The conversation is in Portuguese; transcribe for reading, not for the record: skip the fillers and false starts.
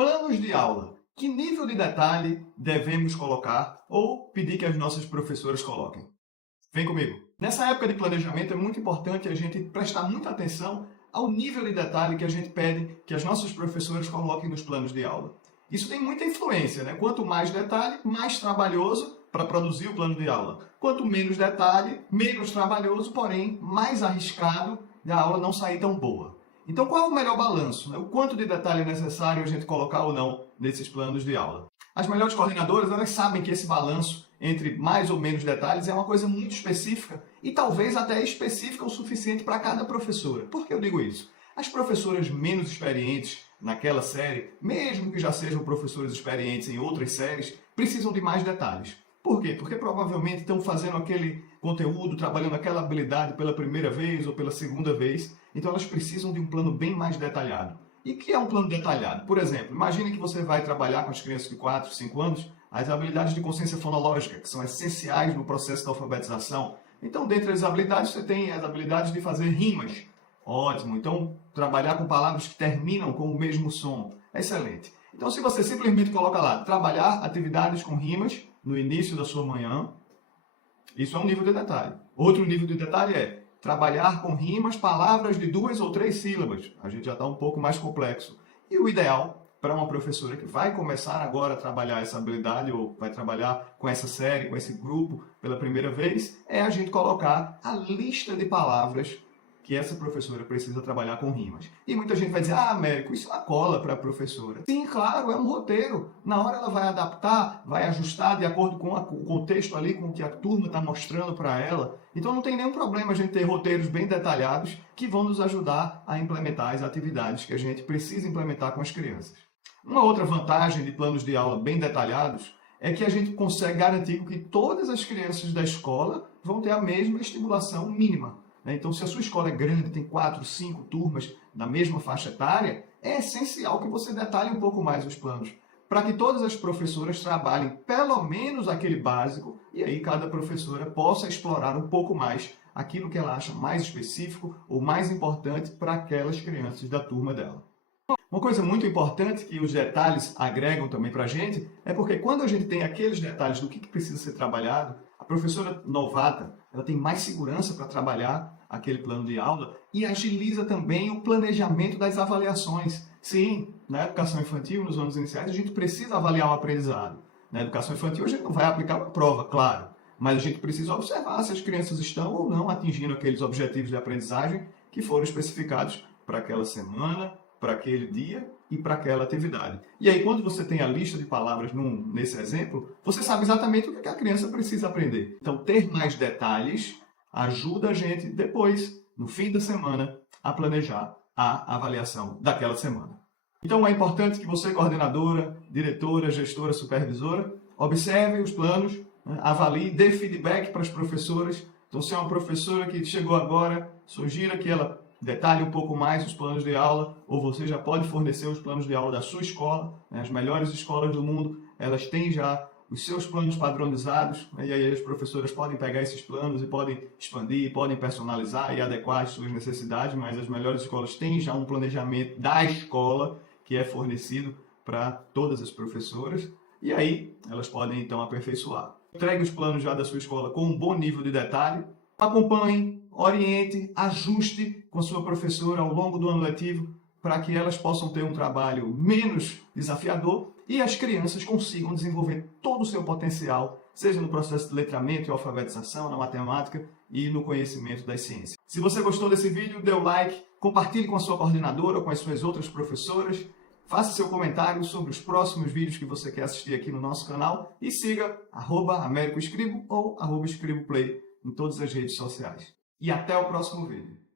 Planos de aula. Que nível de detalhe devemos colocar ou pedir que as nossas professoras coloquem? Vem comigo. Nessa época de planejamento é muito importante a gente prestar muita atenção ao nível de detalhe que a gente pede que as nossas professoras coloquem nos planos de aula. Isso tem muita influência, né? Quanto mais detalhe, mais trabalhoso para produzir o plano de aula. Quanto menos detalhe, menos trabalhoso, porém mais arriscado da aula não sair tão boa. Então, qual é o melhor balanço? O quanto de detalhe é necessário a gente colocar ou não nesses planos de aula? As melhores coordenadoras, elas sabem que esse balanço entre mais ou menos detalhes é uma coisa muito específica e talvez até específica o suficiente para cada professora. Por que eu digo isso? As professoras menos experientes naquela série, mesmo que já sejam professores experientes em outras séries, precisam de mais detalhes. Por quê? Porque provavelmente estão fazendo aquele conteúdo, trabalhando aquela habilidade pela primeira vez ou pela segunda vez, então elas precisam de um plano bem mais detalhado. E o que é um plano detalhado? Por exemplo, imagine que você vai trabalhar com as crianças de 4, 5 anos as habilidades de consciência fonológica, que são essenciais no processo da alfabetização. Então, dentre as habilidades, você tem as habilidades de fazer rimas. Ótimo! Então, trabalhar com palavras que terminam com o mesmo som. Excelente! Então, se você simplesmente coloca lá, trabalhar atividades com rimas no início da sua manhã, isso é um nível de detalhe. Outro nível de detalhe é trabalhar com rimas, palavras de 2 ou 3 sílabas. A gente já está um pouco mais complexo. E o ideal para uma professora que vai começar agora a trabalhar essa habilidade ou vai trabalhar com essa série, com esse grupo pela primeira vez, é a gente colocar a lista de palavras que essa professora precisa trabalhar com rimas. E muita gente vai dizer, ah, Américo, isso é uma cola para a professora. Sim, claro, é um roteiro. Na hora ela vai adaptar, vai ajustar de acordo com o contexto ali, com o que a turma está mostrando para ela. Então não tem nenhum problema a gente ter roteiros bem detalhados que vão nos ajudar a implementar as atividades que a gente precisa implementar com as crianças. Uma outra vantagem de planos de aula bem detalhados é que a gente consegue garantir que todas as crianças da escola vão ter a mesma estimulação mínima. Então, se a sua escola é grande, tem 4, 5 turmas da mesma faixa etária, é essencial que você detalhe um pouco mais os planos, para que todas as professoras trabalhem pelo menos aquele básico, e aí cada professora possa explorar um pouco mais aquilo que ela acha mais específico ou mais importante para aquelas crianças da turma dela. Uma coisa muito importante que os detalhes agregam também para a gente é porque quando a gente tem aqueles detalhes do que precisa ser trabalhado, a professora novata ela tem mais segurança para trabalhar aquele plano de aula e agiliza também o planejamento das avaliações. Sim, na educação infantil, nos anos iniciais, a gente precisa avaliar o aprendizado. Na educação infantil, a gente não vai aplicar uma prova, claro, mas a gente precisa observar se as crianças estão ou não atingindo aqueles objetivos de aprendizagem que foram especificados para aquela semana, para aquele dia e para aquela atividade. E aí, quando você tem a lista de palavras nesse exemplo, você sabe exatamente o que a criança precisa aprender. Então, ter mais detalhes ajuda a gente depois, no fim da semana, a planejar a avaliação daquela semana. Então, é importante que você, coordenadora, diretora, gestora, supervisora, observe os planos, avalie, dê feedback para as professoras. Então, se é uma professora que chegou agora, sugira que ela detalhe um pouco mais os planos de aula, ou você já pode fornecer os planos de aula da sua escola. As melhores escolas do mundo, elas têm já os seus planos padronizados, e aí as professoras podem pegar esses planos e podem expandir, podem personalizar e adequar às suas necessidades, mas as melhores escolas têm já um planejamento da escola que é fornecido para todas as professoras, e aí elas podem então aperfeiçoar. Entregue os planos já da sua escola com um bom nível de detalhe, acompanhe, oriente, ajuste com a sua professora ao longo do ano letivo para que elas possam ter um trabalho menos desafiador e as crianças consigam desenvolver todo o seu potencial, seja no processo de letramento e alfabetização, na matemática e no conhecimento das ciências. Se você gostou desse vídeo, dê o like, compartilhe com a sua coordenadora ou com as suas outras professoras, faça seu comentário sobre os próximos vídeos que você quer assistir aqui no nosso canal e siga @AméricoEscribo ou @EscriboPlay em todas as redes sociais. E até o próximo vídeo.